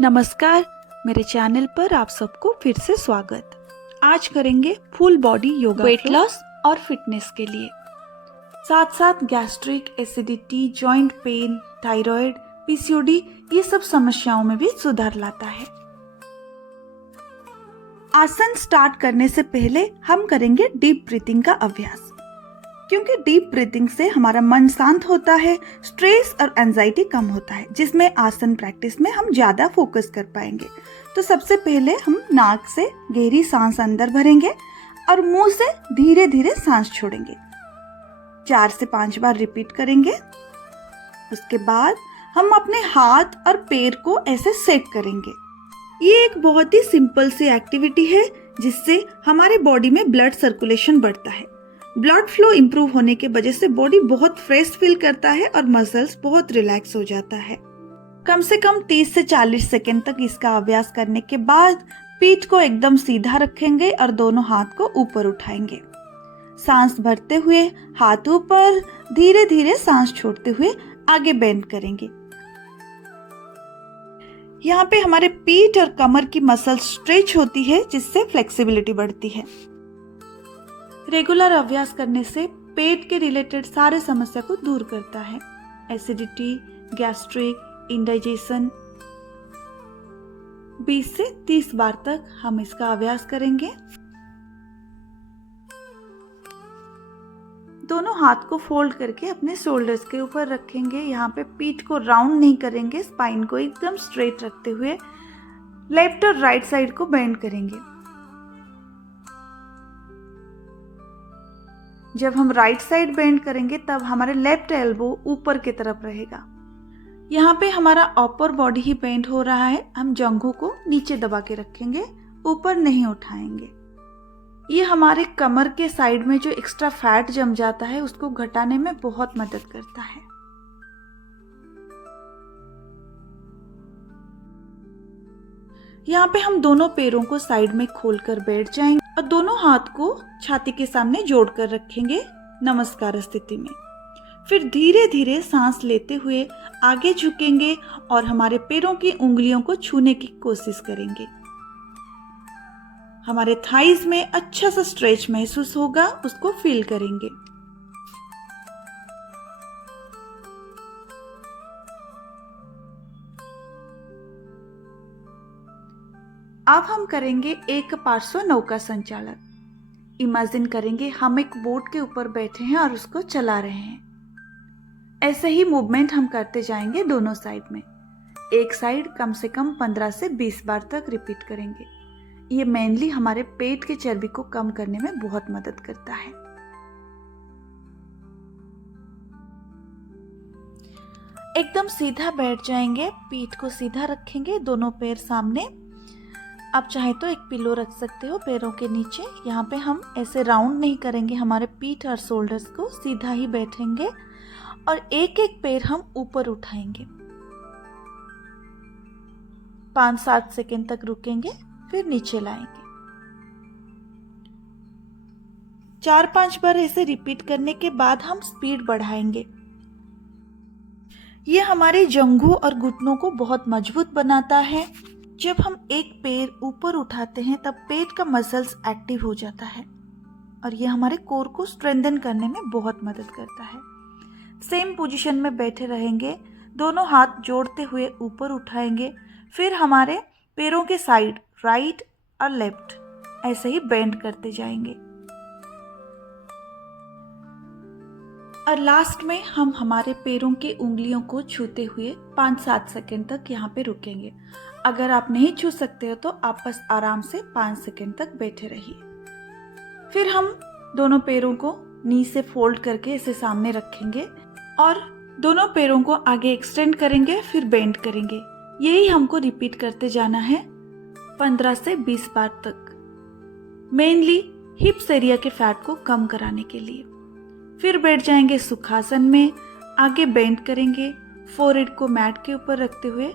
नमस्कार, मेरे चैनल पर आप सबको फिर से स्वागत। आज करेंगे full body yoga weight loss और फिटनेस के लिए। साथ साथ gastric, acidity, joint pain, thyroid, PCOD ये सब समस्याओं में भी सुधार लाता है। आसन स्टार्ट करने से पहले हम करेंगे डीप ब्रीथिंग का अभ्यास, क्योंकि डीप ब्रीथिंग से हमारा मन शांत होता है, स्ट्रेस और एंजाइटी कम होता है, जिसमें आसन प्रैक्टिस में हम ज्यादा फोकस कर पाएंगे। तो सबसे पहले हम नाक से गहरी सांस अंदर भरेंगे और मुंह से धीरे धीरे सांस छोड़ेंगे। 4 से 5 बार रिपीट करेंगे। उसके बाद हम अपने हाथ और पैर को ऐसे सेट करेंगे। ये एक बहुत ही सिंपल सी एक्टिविटी है, जिससे हमारे बॉडी में ब्लड सर्कुलेशन बढ़ता है। ब्लड फ्लो इंप्रूव होने के वजह से बॉडी बहुत फ्रेश फील करता है और मसल्स बहुत रिलैक्स हो जाता है। कम से कम 30 से 40 सेकेंड तक इसका अभ्यास करने के बाद पीठ को एकदम सीधा रखेंगे और दोनों हाथ को ऊपर उठाएंगे। सांस भरते हुए हाथ ऊपर, धीरे धीरे सांस छोड़ते हुए आगे बेंड करेंगे। यहाँ पे हमारे पीठ और कमर की मसल स्ट्रेच होती है, जिससे फ्लेक्सिबिलिटी बढ़ती है। रेगुलर अभ्यास करने से पेट के रिलेटेड सारे समस्या को दूर करता है। Acidity, gastric, indigestion. 20 से 30 बार तक हम इसका अभ्यास करेंगे। दोनों हाथ को फोल्ड करके अपने शोल्डर्स के ऊपर रखेंगे। यहाँ पे पीठ को राउंड नहीं करेंगे, स्पाइन को एकदम स्ट्रेट रखते हुए लेफ्ट और राइट साइड को बेंड करेंगे। जब हम राइट साइड बेंड करेंगे तब हमारे लेफ्ट एल्बो ऊपर की तरफ रहेगा। यहाँ पे हमारा अपर बॉडी ही बेंड हो रहा है। हम जंघों को नीचे दबा के रखेंगे, ऊपर नहीं उठाएंगे। ये हमारे कमर के साइड में जो एक्स्ट्रा फैट जम जाता है उसको घटाने में बहुत मदद करता है। यहाँ पे हम दोनों पैरों को साइड में खोलकर बैठ जाएंगे और दोनों हाथ को छाती के सामने जोड़कर रखेंगे नमस्कार स्थिति में। फिर धीरे धीरे सांस लेते हुए आगे झुकेंगे और हमारे पैरों की उंगलियों को छूने की कोशिश करेंगे। हमारे थाइज में अच्छा सा स्ट्रेच महसूस होगा, उसको फील करेंगे। अब हम करेंगे एक पार्श्व नौका संचालन। इमेजिन करेंगे हम एक बोट के ऊपर बैठे हैं और उसको चला रहे हैं। ऐसे ही मूवमेंट हम करते जाएंगे दोनों साइड में। एक साइड कम से कम 15 से 20 बार तक रिपीट करेंगे। ये मेनली हमारे पेट की चर्बी को कम करने में बहुत मदद करता है। एकदम सीधा बैठ जाएंगे, पीठ को सीधा रखेंगे, दोनों पैर सामने। आप चाहे तो एक पिलो रख सकते हो पैरों के नीचे। यहाँ पे हम ऐसे राउंड नहीं करेंगे, हमारे पीठ और शोल्डर्स को सीधा ही बैठेंगे और एक एक पैर हम ऊपर उठाएंगे। 5-7 सेकेंड तक रुकेंगे, फिर नीचे लाएंगे। 4-5 बार ऐसे रिपीट करने के बाद हम स्पीड बढ़ाएंगे। ये हमारे जंघों और घुटनों को बहुत मजबूत बनाता है। जब हम एक पैर ऊपर उठाते हैं तब पेट का मसल्स एक्टिव हो जाता है और ये हमारे कोर को स्ट्रेंथन करने में बहुत मदद करता है। सेम पोजीशन में बैठे रहेंगे, दोनों हाथ जोड़ते हुए ऊपर उठाएंगे। फिर हमारे पैरों के साइड राइट और लेफ्ट ऐसे ही बेंड करते जाएंगे और लास्ट में हम हमारे पैरों के उंगलियों को छूते हुए 5-7 सेकेंड तक यहाँ पे रुकेंगे। अगर आप नहीं छू सकते हो तो आप बस आराम से 5 सेकेंड तक बैठे रहिए। फिर हम दोनों पैरों को नी से फोल्ड करके इसे सामने रखेंगे और दोनों पैरों को आगे एक्सटेंड करेंगे, फिर बेंड करेंगे। यही हमको रिपीट करते जाना है 15 से 20 बार तक, मेनली हिप्स एरिया के फैट को कम कराने के लिए। फिर बैठ जाएंगे सुखासन में, आगे बेंड करेंगे, फोरहेड को मैट के ऊपर रखते हुए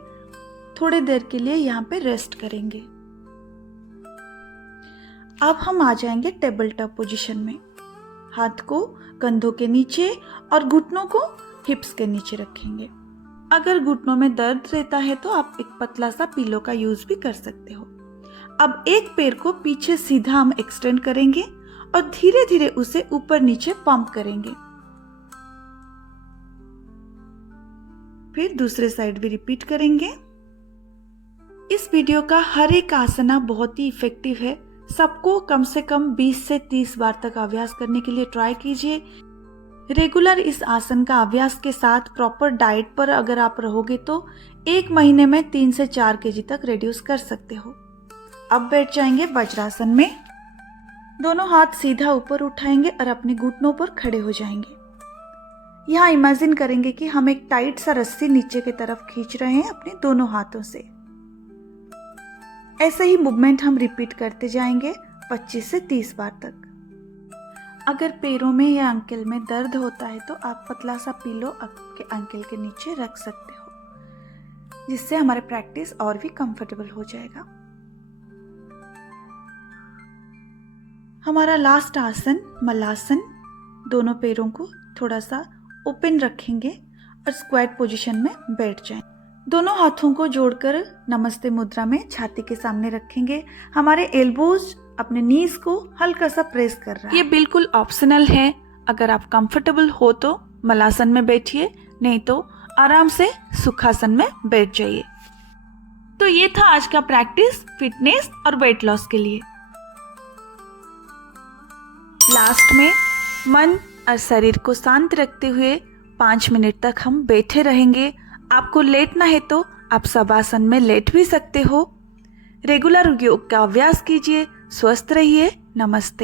थोड़ी देर के लिए यहाँ पे रेस्ट करेंगे। अब हम आ जाएंगे टेबल टॉप पोजीशन में। हाथ को कंधों के नीचे और घुटनों को हिप्स के नीचे रखेंगे। अगर घुटनों में दर्द रहता है तो आप एक पतला सा पिलो का यूज भी कर सकते हो। अब एक पैर को पीछे सीधा हम एक्सटेंड करेंगे और धीरे धीरे उसे ऊपर नीचे पंप करेंगे। फिर दूसरे साइड भी रिपीट करेंगे। इस वीडियो का हर एक आसना बहुत ही इफेक्टिव है। सबको कम से कम 20 से 30 बार तक अभ्यास करने के लिए ट्राई कीजिए। रेगुलर इस आसन का अभ्यास के साथ प्रॉपर डाइट पर अगर आप रहोगे तो 1 महीने में 3 से 4 केजी तक रिड्यूस कर सकते हो। अब बैठ जाएंगे वज्रासन में। दोनों हाथ सीधा ऊपर उठाएंगे और अपने घुटनों पर खड़े हो जाएंगे। यहाँ इमेजिन करेंगे कि हम एक टाइट सा रस्सी नीचे की तरफ खींच रहे हैं अपने दोनों हाथों से। ऐसे ही मूवमेंट हम रिपीट करते जाएंगे 25 से 30 बार तक। अगर पैरों में या अंकल में दर्द होता है तो आप पतला सा पिलो आपके अंकल के नीचे रख सकते हो, जिससे हमारे प्रैक्टिस और भी कंफर्टेबल हो जाएगा। हमारा लास्ट आसन मलासन। दोनों पैरों को थोड़ा सा ओपन रखेंगे और स्क्वाट पोजीशन में बैठ जाएं। दोनों हाथों को जोड़कर नमस्ते मुद्रा में छाती के सामने रखेंगे। हमारे एल्बोज अपने नीज को हल्का सा प्रेस कर रहा है। ये बिल्कुल ऑप्शनल है। अगर आप कंफर्टेबल हो तो मलासन में बैठिए, नहीं तो आराम से सुखासन में बैठ जाइए। तो ये था आज का प्रैक्टिस फिटनेस और वेट लॉस के लिए। लास्ट में मन और शरीर को शांत रखते हुए 5 मिनट तक हम बैठे रहेंगे। आपको लेटना है तो आप शवासन में लेट भी सकते हो। रेगुलर योग का अभ्यास कीजिए। स्वस्थ रहिए। नमस्ते।